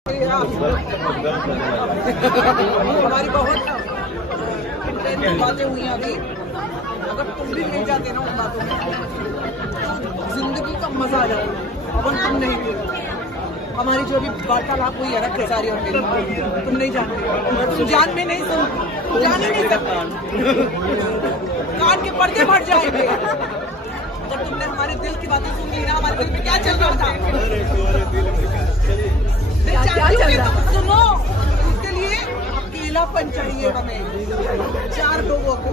हमारी बहुत इंटेंस बातें हुई हैं अभी। अगर तुम भी मिल जाते ना उन बातों में तो जिंदगी का मजा आ जाता। अब तुम नहीं थे, हमारी जो अभी वार्तालाप हुई है ना खेसारी और मेरी, तुम नहीं जानते, तुम जान में नहीं सुन, जान ही नहीं सकते, कान के पर्दे फट जाएंगे। जब तुमने हमारे दिल की बातें सुन ली ना, हमारे दिल में क्या चल रहा था, क्या चल रहा है सुनो। उसके लिए अकेलापन चाहिए हमें, 4 लोगों को।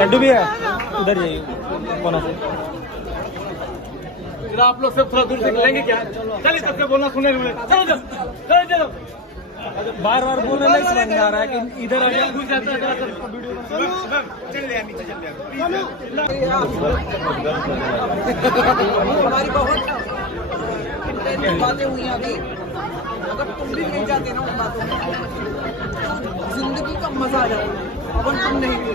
लड्डू भी है, उधर जाइए कोना से। आप लोग सब थोड़ा दूर से लेंगे क्या? चलिए सबसे बोलना सुने चलो चलो चलो चलो। बार बार बोलने नहीं समझ में आ रहा है कि इधर आ जाए। घुस जाता है हमारी बहुत इंटेंस बातें हुई हैं अभी। अगर तुम भी मिल जाते ना उन बातों में तो जिंदगी का मजा आ जाता। अब तुम नहीं थे,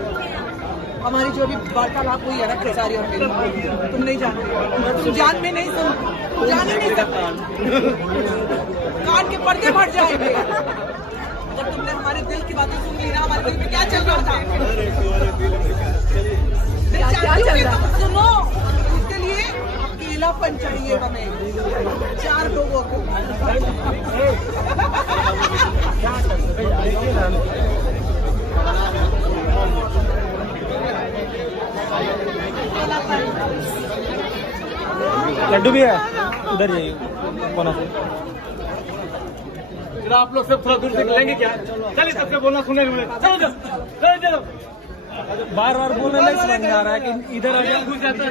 हमारी जो अभी वार्तालाप हुई है ना खेसारी और मेरी, तुम नहीं जानते, तुम जान में नहीं सुन, जान ही नहीं सकते, कान के पर्दे फट जाएंगे। जब तुमने हमारे दिल की बातें सुन ली ना, हमारे दिल में क्या चल रहा था, क्या चल रहा है सुनो। उसके लिए अकेलापन चाहिए हमें, 4 लोगों को। लड्डू भी है, उधर जाइए कोना से। आप लोग सब थोड़ा दूर से लेंगे क्या? चलिए सबसे बोलना सुने चलो चलो चलो चलो। बार बार बोलने नहीं समझ में आ रहा है कि इधर आ जाए। घुस जाता है